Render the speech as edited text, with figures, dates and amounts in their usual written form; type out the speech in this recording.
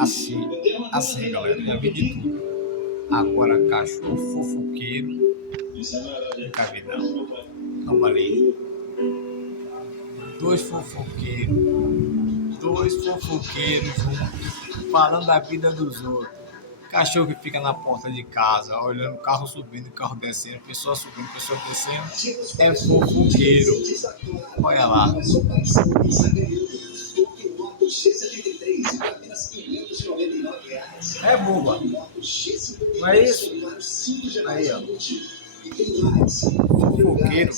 Assim, assim, galera, já vi de tudo. Agora, cachorro fofoqueiro, nunca vi não. Vamos ali. Dois fofoqueiros, dois fofoqueiros juntos, falando da vida dos outros. Cachorro que fica na porta de casa, olhando o carro subindo, o carro descendo, pessoa subindo, pessoa descendo. É fofoqueiro. Olha lá. É boba. Não é isso? Aí, ó. Fofoqueiro.